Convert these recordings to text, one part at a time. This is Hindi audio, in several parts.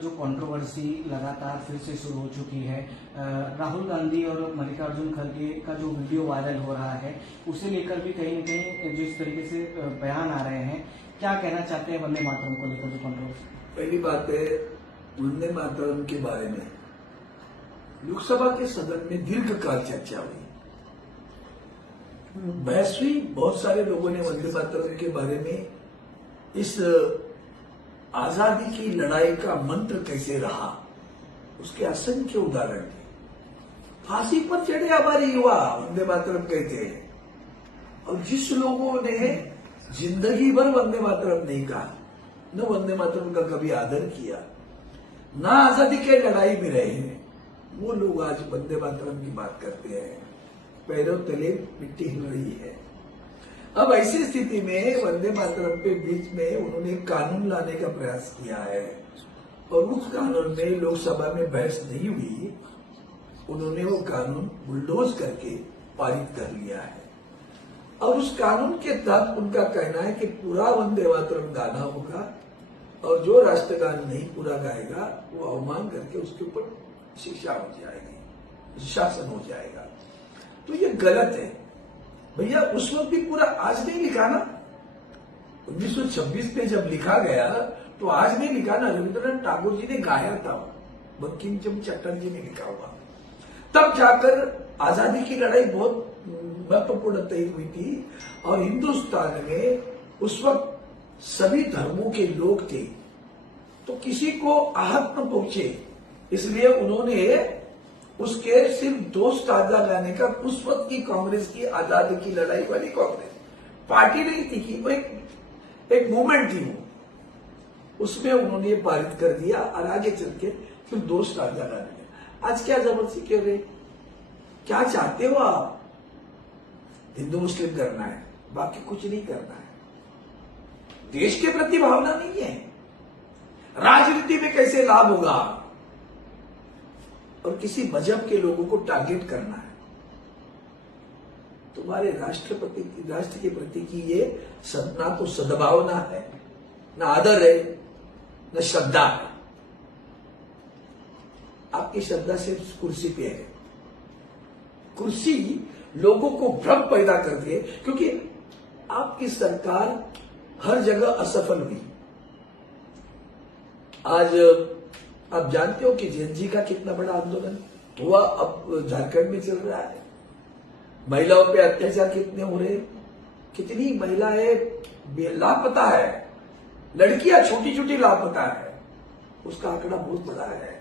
जो कंट्रोवर्सी लगातार फिर से शुरू हो चुकी है, राहुल गांधी और मल्लिकार्जुन खड़गे का जो वीडियो वायरल हो रहा है उसे लेकर भी कहीं न कहीं जिस तरीके से बयान आ रहे हैं, क्या कहना चाहते हैं वंदे मातरम को लेकर जो कंट्रोवर्सी? पहली बात है, वंदे मातरम के बारे में लोकसभा के सदन में दीर्घकाल चर्चा हुई, बहस हुई। बहुत सारे लोगों ने वंदे मातरम के बारे में इस आजादी की लड़ाई का मंत्र कैसे रहा उसके असंख्य उदाहरण थे। फांसी पर चढ़े हमारे युवा वंदे मातरम कहते हैं, और जिस लोगों ने जिंदगी भर वंदे मातरम नहीं कहा, न वंदे मातरम का कभी आदर किया, न आजादी के लड़ाई में रहे हैं, वो लोग आज वंदे मातरम की बात करते हैं। पैरों तले मिट्टी हिल रही है। अब ऐसी स्थिति में वंदे मातरम के बीच में उन्होंने कानून लाने का प्रयास किया है, और उस कानून में लोकसभा में बहस नहीं हुई, उन्होंने वो कानून बुलडोज करके पारित कर लिया है। और उस कानून के तहत उनका कहना है कि पूरा वंदे मातरम गाना होगा, और जो राष्ट्रगान नहीं पूरा गाएगा वो अवमान करके उसके ऊपर शिक्षा हो जाएगी, शासन हो जाएगा। तो ये गलत है भैया। उस वक्त भी पूरा आज नहीं लिखा ना, 1926 में जब लिखा गया तो आज नहीं लिखा ना, रविंद्रनाथ टैगोर जी ने गाया था, बंकिम चंद्र चटर्जी ने लिखा हुआ। तब जाकर आजादी की लड़ाई बहुत महत्वपूर्ण तय हुई थी, और हिंदुस्तान में उस वक्त सभी धर्मों के लोग थे, तो किसी को आहत न पहुंचे, इसलिए उन्होंने उसके सिर्फ 2 स्टांजा गाने का, उस वक्त की कांग्रेस की आजादी की लड़ाई वाली कांग्रेस पार्टी नहीं थी कि वो एक मूवमेंट थी, वो उसमें उन्होंने ये पारित कर दिया, और आगे चल के फिर 2 स्टांजा गाने। आज क्या जबरदस्ती कर रहे, क्या चाहते हो आप? हिंदू मुस्लिम करना है, बाकी कुछ नहीं करना है। देश के प्रति भावना नहीं है, राजनीति में कैसे लाभ होगा, और किसी मजहब के लोगों को टारगेट करना है। तुम्हारे राष्ट्र के प्रति की ये ना तो सद्भावना है, न आदर है, न श्रद्धा है। आपकी श्रद्धा सिर्फ कुर्सी पे है। कुर्सी लोगों को भ्रम पैदा करती है, क्योंकि आपकी सरकार हर जगह असफल हुई। आज आप जानते हो कि जेएनजी का कितना बड़ा आंदोलन हुआ, अब झारखंड में चल रहा है। महिलाओं पे अत्याचार कितने हो रहे, कितनी महिलाएं लापता है, लड़कियां छोटी छोटी लापता है, उसका आंकड़ा बहुत बड़ा है।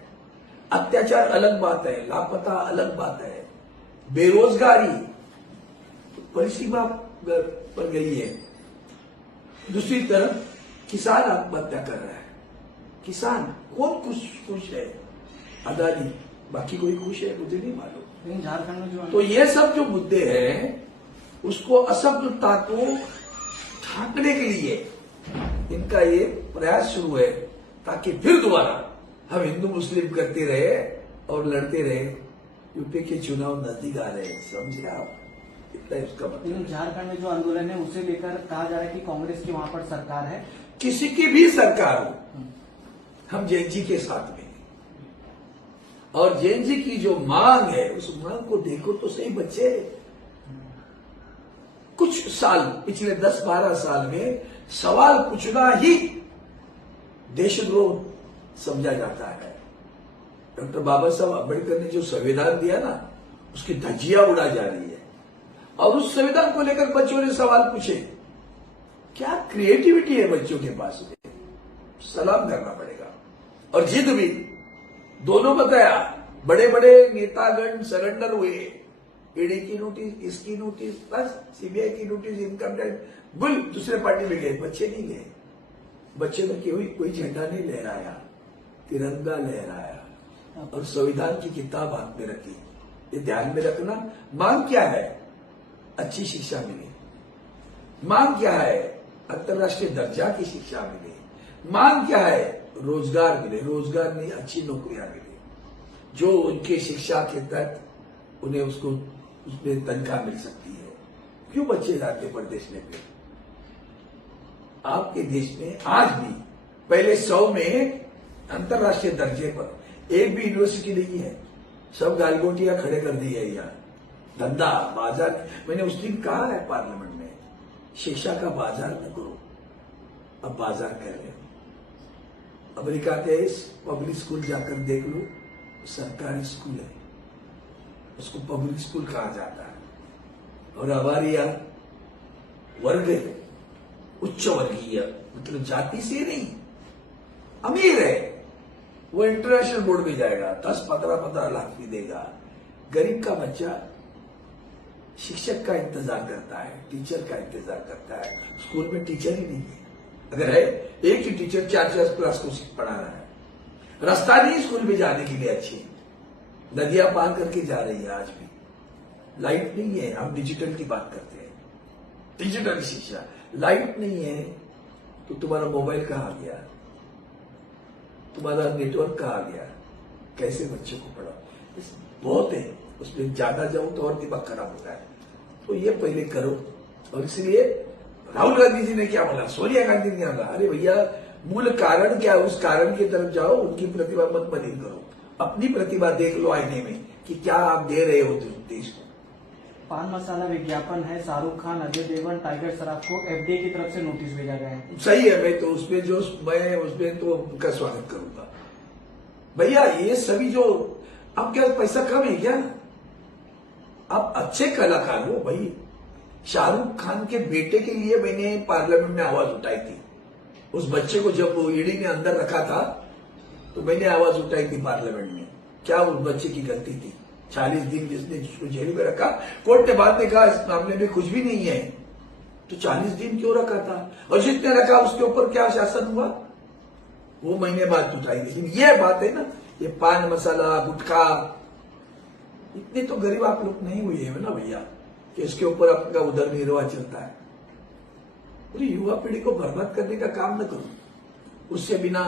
अत्याचार अलग बात है, लापता अलग बात है। बेरोजगारी परिसीमा पर गई है। दूसरी तरफ किसान आत्महत्या कर रहा है। किसान कौन खुश है? अदानी, बाकी कोई खुश है मुझे नहीं मालूम। झारखंड में जो तो ये सब जो मुद्दे हैं, उसको असफलता को ढांकने के लिए इनका ये प्रयास शुरू है, ताकि फिर दोबारा हम हिंदू मुस्लिम करते रहे और लड़ते रहे। यूपी के चुनाव नजदीक आ रहे हैं, समझे आप? इतना इसका मतलब। झारखंड में जो आंदोलन है उसे लेकर कहा जा रहा है कि कांग्रेस की वहां पर सरकार है, किसी की भी सरकार हो, हम जेएनजी के साथ में हैं। और जेएनजी की जो मांग है, उस मांग को देखो तो सही बच्चे। कुछ साल, पिछले 10-12 साल में सवाल पूछना ही देशद्रोह समझा जाता है। डॉक्टर बाबा साहब अम्बेडकर ने जो संविधान दिया ना, उसकी धज्जियां उड़ा जा रही है, और उस संविधान को लेकर बच्चों ने सवाल पूछे। क्या क्रिएटिविटी है बच्चों के पास में, सलाम करना पड़ेगा। और जिद भी, दोनों बताया। बड़े बड़े नेतागण सरेंडर हुए, ईडी की नोटिस, इसकी नोटिस, बस सीबीआई की नोटिस, इनकम टैक्स, बुल दूसरे पार्टी में गए, बच्चे नहीं गए। बच्चे ने कोई झंडा नहीं लहराया, तिरंगा लहराया, और संविधान की किताब हाथ में रखी। ये ध्यान में रखना। मांग क्या है? अच्छी शिक्षा मिले। मांग क्या है? अंतर्राष्ट्रीय दर्जा की शिक्षा मिले। मांग क्या है? रोजगार मिले। रोजगार नहीं, अच्छी नौकरियां मिले, जो उनके शिक्षा के तहत उन्हें उसमें तनख्वाह मिल सकती है। क्यों बच्चे जाते परदेश में? आपके देश में आज भी पहले 100 में अंतर्राष्ट्रीय दर्जे पर एक भी यूनिवर्सिटी नहीं है, सब गालगोटियां खड़े कर दी है यहाँ। धंधा बाजार, मैंने उस दिन कहा है पार्लियामेंट में, शिक्षा का बाजार न करो, अब बाजार कर रहे हो। अमेरिका के पब्लिक स्कूल जाकर देख लो, सरकारी स्कूल है, उसको पब्लिक स्कूल कहा जाता है। और हमारे यहाँ वर्ग है, उच्च वर्गीय, मतलब जाति से नहीं, अमीर है, वो इंटरनेशनल बोर्ड में जाएगा, 10-15 लाख भी देगा। गरीब का बच्चा शिक्षक का इंतजार करता है, टीचर का इंतजार करता है। स्कूल में टीचर ही नहीं है, अगर है एक ही टीचर 4 क्लास को पढ़ा रहा है। रास्ता नहीं स्कूल में जाने के लिए अच्छी, नदियां पार करके जा रही है आज भी। लाइट नहीं है, हम डिजिटल की बात करते हैं, डिजिटल शिक्षा। लाइट नहीं है तो तुम्हारा मोबाइल कहाँ गया, तुम्हारा नेटवर्क कहाँ गया, कैसे बच्चे को पढ़ाओ? बहुत है, उसमें ज्यादा जाऊं तो और दिमाग खराब होता है। तो ये पहले करो। और इसलिए राहुल गांधी जी ने क्या बोला, सोनिया गांधी ने क्या बोला, अरे भैया मूल कारण क्या है, उस कारण की तरफ जाओ, उनकी प्रतिभा मत मलिन करो, अपनी प्रतिभा देख लो आईने में कि क्या आप दे रहे हो देश को। पान मसाला विज्ञापन है, शाहरुख खान, अजय देवगन, टाइगर श्रॉफ को एफडीए की तरफ से नोटिस भेजा गया है। सही है, मैं तो उसमें तो उनका स्वागत करूंगा। भैया ये सभी जो, अब क्या पैसा कम है क्या? आप अच्छे कलाकार हो भाई। शाहरुख खान के बेटे के लिए मैंने पार्लियामेंट में आवाज उठाई थी। उस बच्चे को जब ईडी ने अंदर रखा था तो मैंने आवाज उठाई थी पार्लियामेंट में। क्या उस बच्चे की गलती थी? 40 दिन जिसने जिसको जेल में रखा, कोर्ट ने बाद में कहा इस मामले में कुछ भी नहीं है, तो 40 दिन क्यों रखा था? और जिसने रखा उसके ऊपर क्या शासन हुआ, वो मैंने बात उठाई। लेकिन ये बात है ना, ये पान मसाला गुटखा, इतने तो गरीब आप लोग नहीं हुए है ना भैया कि इसके ऊपर आपका उदर निर्वाह चलता है। पूरी युवा पीढ़ी को बर्बाद करने का काम न करो। उससे बिना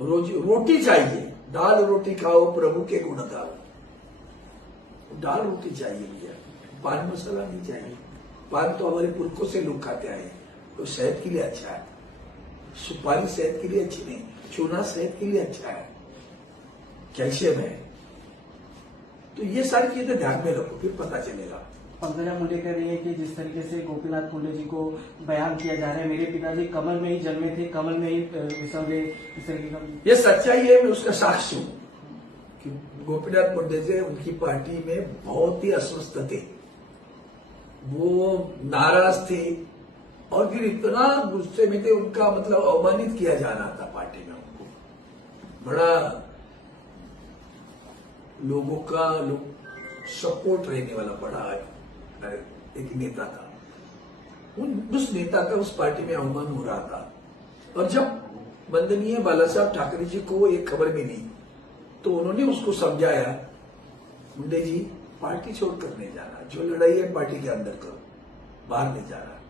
रोटी चाहिए, दाल रोटी खाओ, प्रभु के गुण गाओ। दाल रोटी चाहिए भैया, पान मसाला नहीं चाहिए। पान तो हमारे पुरखों से लोग खाते आए, तो सेहत के लिए अच्छा है। सुपारी सेहत के लिए अच्छी नहीं, चूना सेहत के लिए अच्छा है, कैल्शियम है। तो ये सारी चीजें ध्यान में रखो, फिर पता चलेगा। पंकजा मुंडे कह रही है कि जिस तरीके से गोपीनाथ मुंडे जी को बयान किया जा रहा है, मेरे पिताजी कमल में ही जन्मे थे, कमल में ही विसर गए, इस तरीके का। ये सच्चाई है, मैं उसका साक्षी हूं कि गोपीनाथ मुंडे से उनकी पार्टी में बहुत ही अस्वस्थ थे, वो नाराज थे और फिर इतना गुस्से में थे, उनका मतलब अवमानित किया जा रहा था पार्टी में। उनको बड़ा लोगों का सपोर्ट रहने वाला बड़ा एक नेता था। उस नेता का उस पार्टी में अवमान हो रहा था। और जब वंदनीय बाला साहब ठाकरे जी को एक खबर मिली तो उन्होंने उसको समझाया, मुंडे जी पार्टी छोड़कर नहीं जाना, जो लड़ाई है पार्टी के अंदर करो, बाहर नहीं जाना।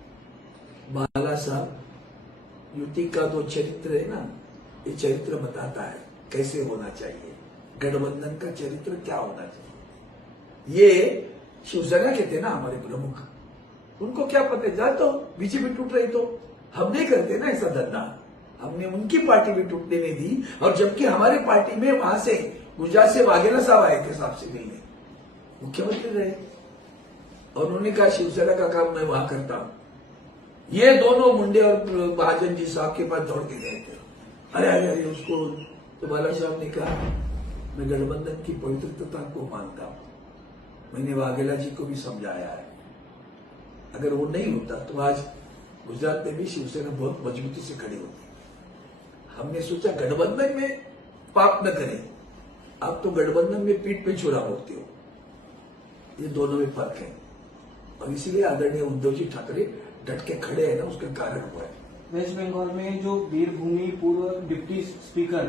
बाला साहब युति का जो चरित्र है ना, ये चरित्र बताता है कैसे होना चाहिए, गठबंधन का चरित्र क्या होना चाहिए। ये शिवसेना के थे ना हमारे प्रमुख, उनको क्या पता जा, तो बीजेपी टूट रही तो हम नहीं करते ना ऐसा धंधा, हमने उनकी पार्टी भी टूटने नहीं दी। और जबकि हमारी पार्टी में वहां से गुजरात से वाघेला साहब आए थे साहब से मिलने, मुख्यमंत्री रहे, और उन्होंने कहा शिवसेना का काम मैं वहां करता हूं। ये दोनों मुंडे और महाजन जी साहब के पास दौड़ के गए थे। अरे अरे अरे उसको तो बाला साहब ने कहा मैं गठबंधन की पवित्रता को मानता हूं, मैंने वाघेला जी को भी समझाया है, अगर वो नहीं होता तो आज गुजरात में भी शिवसेना बहुत मजबूती से खड़ी होती। हमने सोचा गठबंधन में पाप न करें, आप तो गठबंधन में पीठ पे छुरा भोगते हो, ये दोनों में फर्क है। और इसीलिए आदरणीय उद्धव जी ठाकरे डट के खड़े हैं ना, उसका कारण हुआ है। वेस्ट बंगाल में जो वीरभूमि पूर्व डिप्टी स्पीकर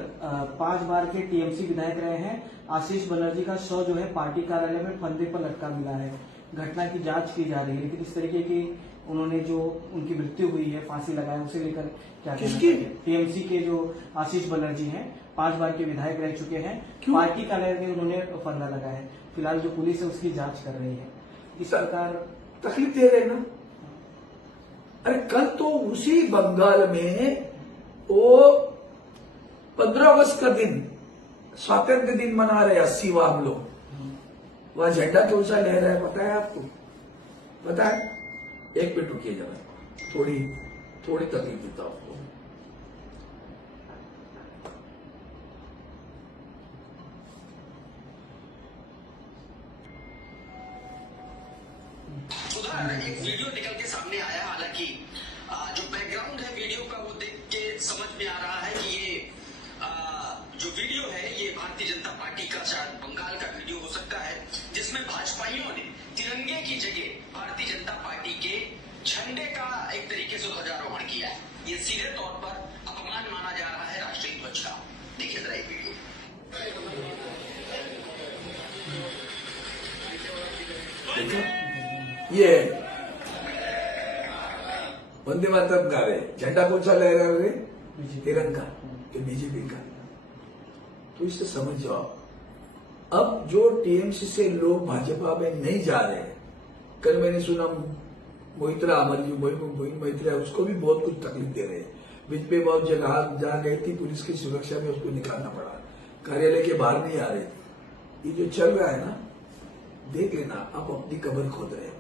5 बार के टीएमसी विधायक रहे हैं, आशीष बनर्जी का शव जो है पार्टी कार्यालय में फंदे पर लटका मिला है। घटना की जांच की जा रही है, लेकिन इस तरीके की उन्होंने जो उनकी मृत्यु हुई है, फांसी लगाया, उसे लेकर क्या किसकी? टीएमसी के जो आशीष बनर्जी हैं, 5 बार के विधायक रह चुके हैं, पार्टी कार्यालय में उन्होंने फंदा लगाया है। फिलहाल जो पुलिस है उसकी जांच कर रही है। इस प्रकार तकलीफ दे रहे ना। अरे कल तो उसी बंगाल में वो 15 अगस्त का दिन स्वातंत्र दिन मना रहे 80वां हम लोग, वहां झंडा कौन सा लहरा है पता है आपको? पता है? एक मिनट रुकिए जरा, थोड़ी तकलीफ देता हूं आपको। उधर एक वीडियो निकल के सामने आया, हालांकि जो बैकग्राउंड है वीडियो का वो देख के समझ में आ रहा है कि ये जो वीडियो है ये भारतीय जनता पार्टी का शायद बंगाल का वीडियो हो सकता है, जिसमें भाजपाइयों ने तिरंगे की जगह भारतीय जनता पार्टी के झंडे का एक तरीके से ध्वजारोहण किया है। ये सीधे तौर पर अपमान माना जा रहा है राष्ट्रीय ध्वज का। देखिए जरा ये वीडियो। ये वंदे मातरम गा रहे, झंडा कौन सा लहरा रहे? तिरंगा, ये बीजेपी का। तो इससे समझ जाओ, अब जो टीएमसी से लोग भाजपा में नहीं जा रहे हैं, कल मैंने सुना मोहित्रा, हमारी जो मोहित्रा है उसको भी बहुत कुछ तकलीफ दे रहे हैं। बीच में बहुत जगह गई थी, पुलिस की सुरक्षा में उसको निकालना पड़ा, कार्यालय के बाहर नहीं आ रहे थे। ये जो चल रहा है ना, देख लेना, आप अपनी कब्र खोद रहे हो,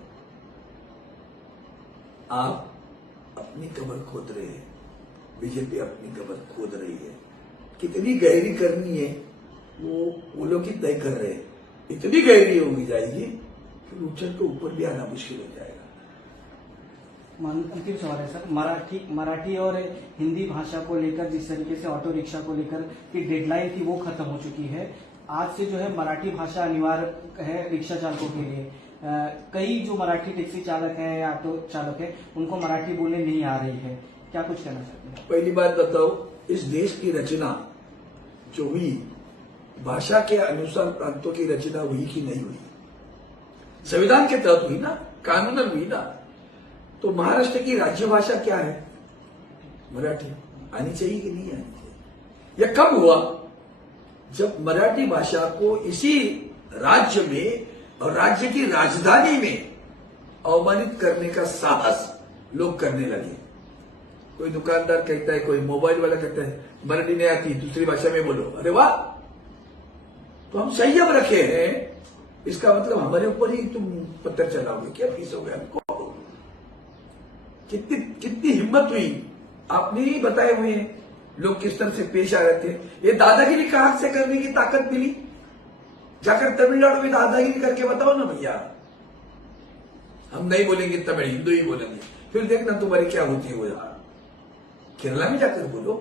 आप अपनी कब्र खोद रहे हैं, बीजेपी अपनी कब्र खोद रही है। कितनी गहरी करनी है वो लोग ही तय कर रहे हैं। इतनी गहरी होगी जाएगी कि ऊंचाई को ऊपर भी आना मुश्किल हो जाएगा। अंतिम सवाल है सर, मराठी और हिंदी भाषा को लेकर जिस तरीके से ऑटो रिक्शा को लेकर की डेडलाइन थी वो खत्म हो चुकी है। आज से जो है मराठी भाषा अनिवार्य है रिक्शा चालकों के लिए। कई जो मराठी टैक्सी चालक है या ऑटो चालक है उनको मराठी बोलने नहीं आ रही है, क्या कुछ कहना चाहते हैं? पहली बात बताओ, इस देश की रचना जो हुई भाषा के अनुसार प्रांतों की रचना हुई कि नहीं हुई? संविधान के तहत हुई ना, कानूनन हुई ना। तो महाराष्ट्र की राज्य भाषा क्या है? मराठी। आनी चाहिए कि नहीं आनी चाहिए? यह कब हुआ? जब मराठी भाषा को इसी राज्य में और राज्य की राजधानी में अवमानित करने का साहस लोग करने लगे। कोई दुकानदार कहता है, कोई मोबाइल वाला कहता है मराठी नहीं आती, दूसरी भाषा में बोलो। अरे वाह, तो हम संयम रखे हैं, इसका मतलब हमारे ऊपर ही तुम पत्थर चलाओगे क्या? पीसोगे हमको? कितनी हिम्मत हुई, आपने ही बताए हुए हैं लोग किस तरह से पेश आ रहे थे। ये दादागिरी कहां से करने की ताकत मिली? जाकर तमिलनाडु में दादागिरी करके बताओ ना भैया। हम नहीं बोलेंगे तमिल, हिंदू ही बोलेंगे, फिर देखना तुम्हारी क्या होती है वो। केरला में जाकर बोलो,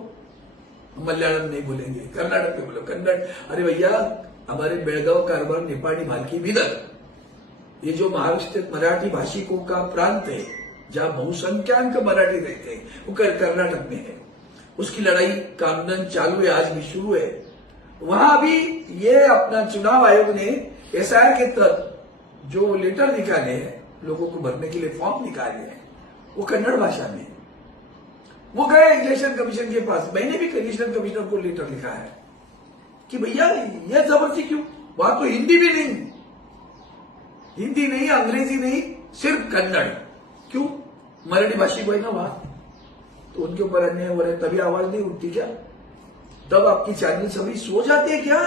मलयालम नहीं बोलेंगे, कर्नाटक में बोलो कन्नड़। अरे भैया, हमारे बेळगाव, कारवार, नेपाली, भालकी, बीदर, ये जो महाराष्ट्र मराठी भाषिकों का प्रांत है, जहां बहुसंख्याक मराठी रहते हैं, वो कर्नाटक में है। उसकी लड़ाई कानूनन चालू है, आज भी शुरू है। वहां भी ये अपना चुनाव आयोग ने एसआईआर के तहत जो लेटर निकाले हैं, लोगों को भरने के लिए फॉर्म निकाले हैं, वो कन्नड़ भाषा में। वो गए इलेक्शन कमीशन के पास, मैंने भी इलेक्शन कमिश्नर को लेटर लिखा है कि भैया ये जबरदस्ती क्यों? वहां तो हिंदी भी नहीं, हिंदी नहीं, अंग्रेजी नहीं, सिर्फ कन्नड़। क्यों? मराठी भाषी को है ना वहां, तो उनके ऊपर अन्याय हो रहा है, तभी आवाज नहीं उठती क्या? तब आपकी चैनल सभी सो जाते हैं क्या?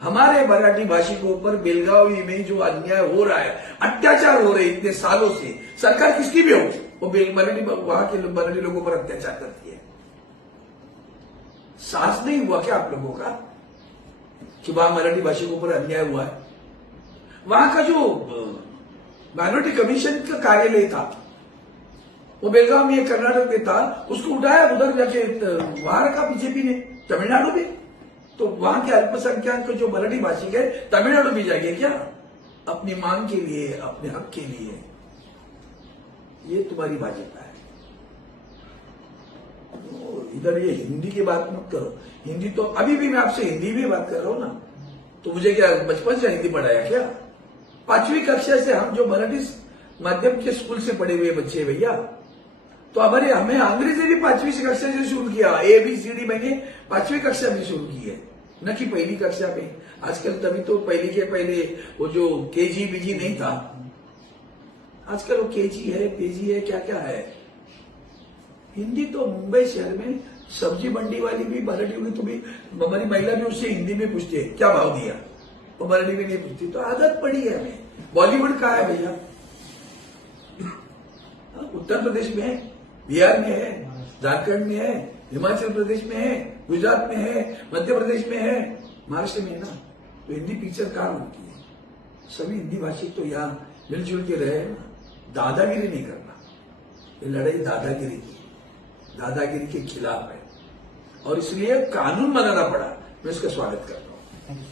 हमारे मराठी भाषिकों पर बेलगावी में जो अन्याय हो रहा है, अत्याचार हो रहे इतने सालों से, सरकार किसकी भी हो, वो मराठी वहां के मराठी लोगों पर अत्याचार करती है। साहस नहीं हुआ क्या आप लोगों का कि वहां मराठी भाषिकों पर अन्याय हुआ है? वहां का जो माइनॉरिटी कमीशन का कार्यालय था वो बेलगांव में, कर्नाटक में था, उसको उठाया उधर जाके वहां रखा बीजेपी ने, तमिलनाडु में। तो वहां के अल्पसंख्यक जो मराठी भाषिक है तमिलनाडु भी जाएंगे क्या अपनी मांग के लिए, अपने हक के लिए? ये तुम्हारी भाजपा है। तो इधर ये हिंदी की बात मत करो। हिंदी तो अभी भी मैं आपसे हिंदी में बात कर रहा हूं ना, तो मुझे क्या बचपन से हिंदी पढ़ाया क्या? 5वीं कक्षा से हम जो मराठी माध्यम के स्कूल से पढ़े हुए बच्चे भैया, तो हमें अंग्रेजी भी 5वीं कक्षा से शुरू किया। ABCD मैंने 5वीं कक्षा में शुरू की है, न कि पहली कक्षा में। आजकल तभी तो पहले के पहले वो जो KG BG नहीं था, आजकल वो KG है, PG है, क्या क्या है। हिंदी तो मुंबई शहर में सब्जी मंडी वाली भी मराठी में, तो भी हमारी महिला भी उससे हिंदी में पूछती है क्या भाव दिया, वो मराठी में नहीं पूछती। तो आदत पड़ी है हमें। बॉलीवुड कहाँ है भैया? उत्तर प्रदेश में है, बिहार में है, झारखंड में है, हिमाचल प्रदेश में है, गुजरात में है, मध्य प्रदेश में है, महाराष्ट्र में है ना। तो हिंदी पिक्चर कहाँ बनती है? सभी हिंदी भाषी तो यहाँ मिलजुल के रहे ना। दादागिरी नहीं करना, ये लड़ाई दादागिरी की, दादागिरी के खिलाफ है और इसलिए कानून बनाना पड़ा। मैं इसका स्वागत करता हूं।